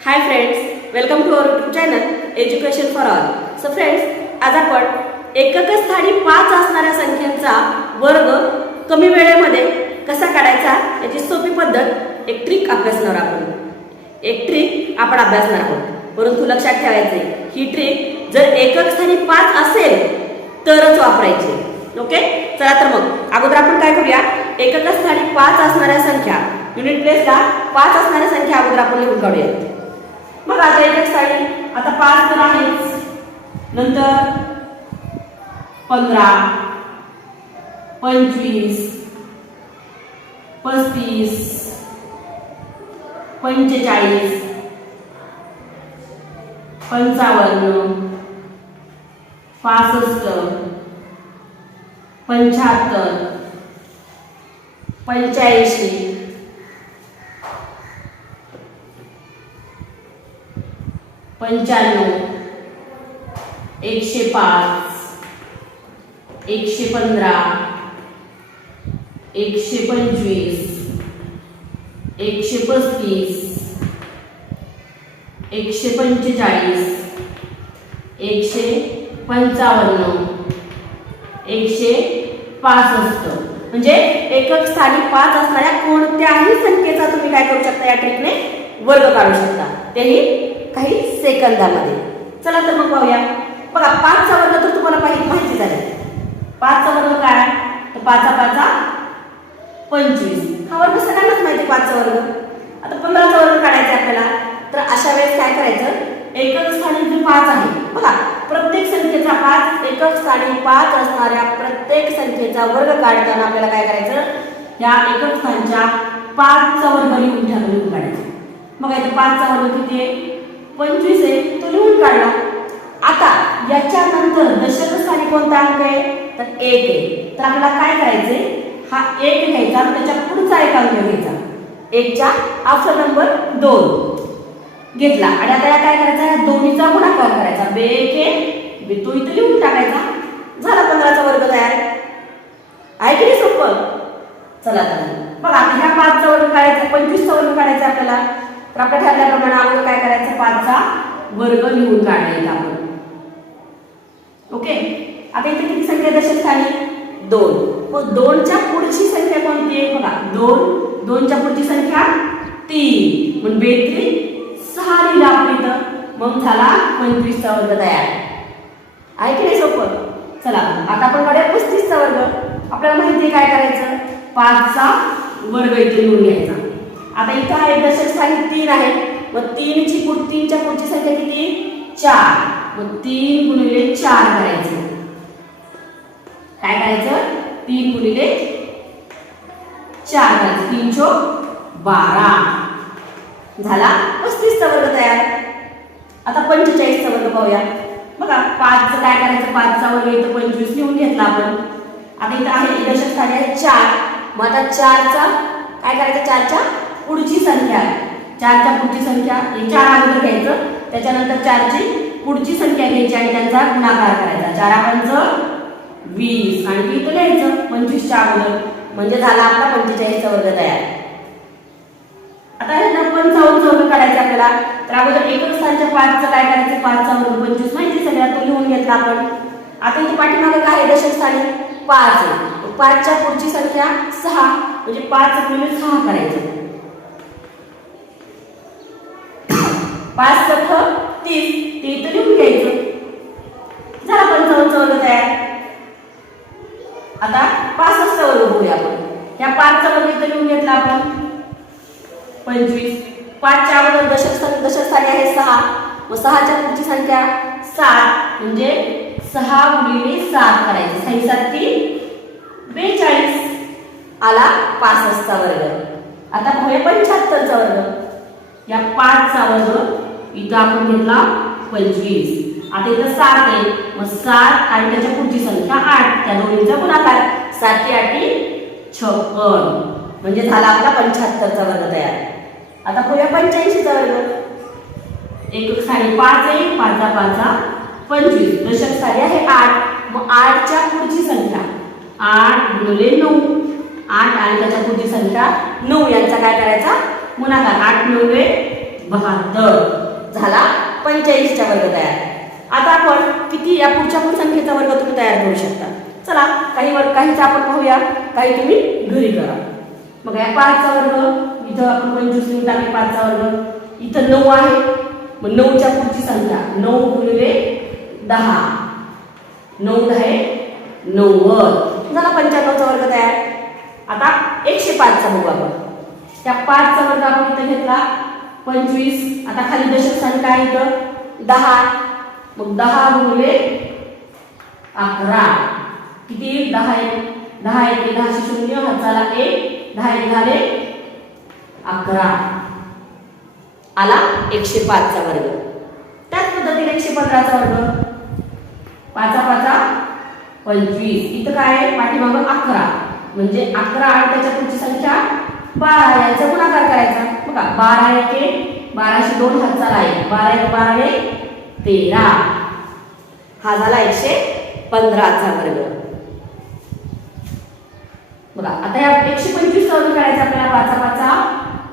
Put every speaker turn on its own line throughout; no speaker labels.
Hi friends welcome to our YouTube channel education for all so friends आज आपण एकक स्थानी पाच असणाऱ्या संख्यांचा वर्ग कमी वेळेमध्ये कसा काढायचा याची सोपी पद्धत एक ट्रिक अभ्यासणार आहोत. एक ट्रिक आपण अभ्यासणार आहोत. परंतु लक्षात ठेवायचे ही ट्रिक जर एकक स्थानी पाच असेल तरच वापरायची. ओके चला तर मग अगोदर आपण काय करूया? एकक स्थानी पाच असणाऱ्या संख्या युनिट प्लेसला पाच असणाऱ्या संख्या अगोदर आपण लिहून काढूया मग आता एक साईड आता पाच तर आहेच. नंतर पंधरा पंचवीस पस्तीस पंचेचाळीस पंचावन्न पासष्ट पंच्याहत्तर पंच्याऐंशी पंच्याण्णव. एकशे पाच. एकशे पंधरा. एकशे पंचवीस. एकशे पस्तीस. एकशे पंचेचाळीस. एकशे पंचावन्न. एकशे पासष्ट. म्हणजे एकक स्थानी पाच असणाऱ्या कोणत्याही संख्येचा तुम्ही काय करू शकता या ट्रिकने वर्ग काढू शकता. तेही काही सेकंदामध्ये. चला तर मग पाहूया. बघा पाचचा वर्ग तर तुम्हाला पाहिजे माहिती झाली. पाचचा वर्ग काय? तर पाचा पाचा पंचवीस. हा वर्ग सगळ्यांनाच माहिती पाचचा वर्ग. आता पंधराचा वर्ग काढायचा आपल्याला. तर अशा वेळेस काय करायचं? एकच स्थानी जे पाच आहे. बघा प्रत्येक संख्येचा पाच एकच स्थानी पाच असणाऱ्या प्रत्येक संख्येचा वर्ग काढताना आपल्याला काय करायचं? या एकक स्थानच्या पाचचा वर्ग लिहून ठेवा लिहून मग इथे पाचचा वर्ग किती आहे? पंचवीस आहे तो लिहून काढला आता याच्यानंतर दशक स्थानी कोणता अंक आहे? तर एक आहे. तर आपल्याला काय करायचंय? हा एक घ्यायचा त्याच्या पुढचा एक अंक घ्यायचा. एकच्या ऑप्शन नंबर दोन. घेतला. आणि आता या काय करायचा? या दोन्हीचा गुणाकार करायचा. बे एक एक बे तो इथं लिहून टाकायचा. झाला पंधराचा वर्ग तयार. आहे की नाही सोपं? चला तर बघा आता ह्या पाचचा वर्ग काढायचा पंचवीसचा वर्ग काढायचा आपल्याला. तर आपल्या ठरल्याप्रमाणे अगोदर काय करायचं? पाचचा वर्ग लिहून काढायचा आपण. ओके आता इथे किती संख्या दशक दोन. मग दोनच्या पुढची संख्या कोणती आहे? बघा दोन. दोनच्या पुढची संख्या तीन. म्हणून बेत्री सहा लिहिला आपण इथं. मग झाला पंचवीसचा वर्ग तयार. आहे की नाही सोपं? चला आता आपण काढूया पस्तीसचा वर्ग. आपल्याला माहिती आहे काय करायचं? पाचचा वर्ग इथे लिहून घ्यायचा. आता इथं आहे दशक स्थानी तीन आहे. मग तीनची पुढ तीनच्या पुढची संख्या किती? चार. मग तीन गुणिले चार करायचं. काय करायचं? तीन गुणिले चार करायचं. तीन चो बारा. झाला? पस्तीसचा वर्ग तयार. आता पंचेचाळीसचा वर्ग पाहूया. बघा पाचचं काय करायचं? पाचचा वर्ग इथं पंचवीस लिहून घेतला आपण. आता इथं आहे दशक स्थानी आहे चार. मग आता चारचा काय करायचं? चारच्या पुढची संख्या चारच्या पुढची संख्या हे चार अगोदर घ्यायचं. त्याच्यानंतर चारची पुढची संख्या घ्यायची आणि त्यांचा गुणाकार करायचा. चार पंच वीस. आणि ते इथं लिहायचं. पंचवीसच्या अगोदर. म्हणजे झाला आपला पंचेचाळीसचा वर्ग तयार. आता हे पंचावन्न वर्ग करायचं आपल्याला. तर अगोदर एकच स्थानच्या पाचचं काय करायचं? पाचचा वर्ग. पंचवीस माहिती सगळ्या तो लिहून घेतला आपण. आता इथे पाठीमागे काय आहे? पाच आहे. पाचच्या पुढची संख्या सहा. म्हणजे पाच गुणिले सहा करायचं. पाच सख तीस ते इथं लिहून घ्यायचं. झाला पंचावन्न चौल तयार. आता पासष्टचा बघूया आपण. ह्या पाचचा वर्ग इथं लिहून घेतला आपण. पंचवीस. पाचच्या अगोदर दशक दशक स्थानी आहे सहा. व सहाच्या पुढची संख्या सात. म्हणजे सहा गुणिले सात करायचे. सही सात ती बेचाळीस. आला पासष्टचा वर्ग. आता पाहूया पंच्याहत्तरचा वर्ग. या पाचचा वर्ग इथं आपण घेतला पंचवीस. आता इथं सात आहे. मग सात आणि त्याच्या पुढची संख्या आठ. त्या दोन्हीचा गुणाकार सातशे आठी छप्पन. म्हणजे झाला आपला पंच्याहत्तरचा वर्ग तयार. आता पाहूया पंच्याऐंशीचा वर्ग. एक साडे पाच आहे. पाचा पाचा पंचवीस. दशक साडी आहे आठ. मग आठच्या पुढची संख्या. आठ गुणले नऊ. आठ आणि त्याच्या पुढची संख्या नऊ. यांचा काय करायचा? गुणाकार आठ नव्वे बहात्तर. झाला पंचेचाळीसच्या वर्ग तयार. आता आपण किती या पुढच्या पण संख्येचा वर्ग तुम्ही तयार करू शकता. चला काही वर्ग काहीचा आपण पाहूया. काही तुम्ही घरी करा. मग या पाचचा वर्ग इथं आपण पंचवीस लिहून टाकले पाचचा वर्ग. इथं नऊ आहे. मग नऊच्या पुढची संख्या नऊ गुणिले दहा. नऊ दहा नव्वद. झाला पंच्याण्णवचा वर्ग तयार. आता एकशे पाचचा बघू आपण. त्या पाचचा वर्ग आपण इथं घेतला. पंचवीस आता खाली दशक संख्या आहे इथं. दहा. मग दहा गुणले अकरा. किती दहा एक. दहा एक दहाशे शून्य हाताला एक. दहा एक झाले अकरा. आला एकशे पाचचा वर्ग. त्याच पद्धतीने एकशे पंधराचा वर्ग. पाचा पाचा पंचवीस. इथं काय आहे? पाठीमागं अकरा. म्हणजे अकरा आणि त्याच्या पुढची संख्या बारा याचा गुणाकार करायचा? बघा बारा एके बाराशे दोन हात झाला आहे बारा एक बारा एक तेरा. हा झाला एकशे पंधराचा वर्ग. बघा आता या एकशे पंचवीस वर्ग करायचा आपल्याला पाचा पाचा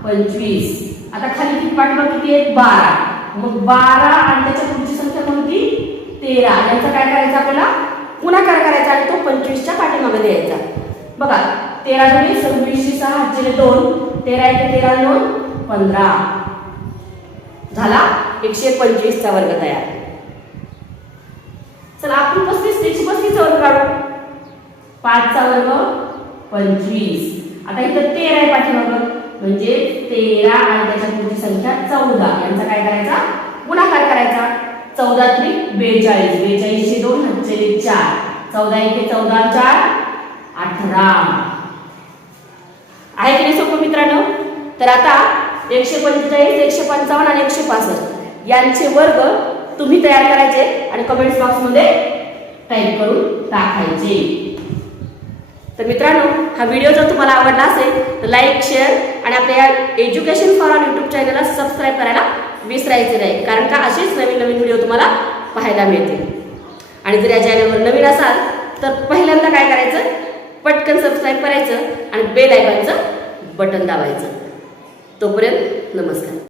पंचवीस. आता खाली किती पाठवा किती एक बारा. मग बारा आणि त्याच्या पुढची संख्या कोणती? तेरा. याचा काय करायचं आपल्याला? गुणाकार करायचा? आणि तो पंचवीसच्या पाठीमागे द्यायचा. बघा तेरा दोन्ही सव्वीसशे सहा हातचे दोन तेरा एक तेरा दोन पंधरा. झाला एकशे पंचवीसचा वर्ग तयार. चला आपण पस्तीस एकशे पस्तीसचा वर्ग काढू. पाचचा वर्ग पंचवीस. आता इथं तेरा आहे पाठीमाग. म्हणजे तेरा आणि त्याच्या पुढची संख्या चौदा. यांचा काय करायचा? गुणाकार करायचा. चौदा त्रिक बेचाळीस. बेचाळीसशे दोन हातचे चार. चौदा एके चौदा चार अठरा. आहे की नाही सोपं मित्रांनो? तर आता एकशे पंचेचाळीस एकशे पंचावन्न आणि एकशे पासष्ट यांचे वर्ग तुम्ही तयार करायचे आणि कमेंट्स बॉक्समध्ये टाईप करून टाकायचे. तर मित्रांनो हा व्हिडिओ जर तुम्हाला आवडला असेल तर लाईक शेअर आणि आपल्या या एज्युकेशन फॉर ऑन यूट्यूब चॅनलला सबस्क्राईब करायला विसरायचे नाही कारण का असेच नवीन नवीन व्हिडिओ तुम्हाला पाहायला मिळतील. आणि जर या चॅनलवर नवीन असाल तर पहिल्यांदा काय करायचं? पटकन सबस्क्राईब करायचं आणि बेल आयकॉनचं बटन दाबायचं. तोपर्यंत नमस्कार.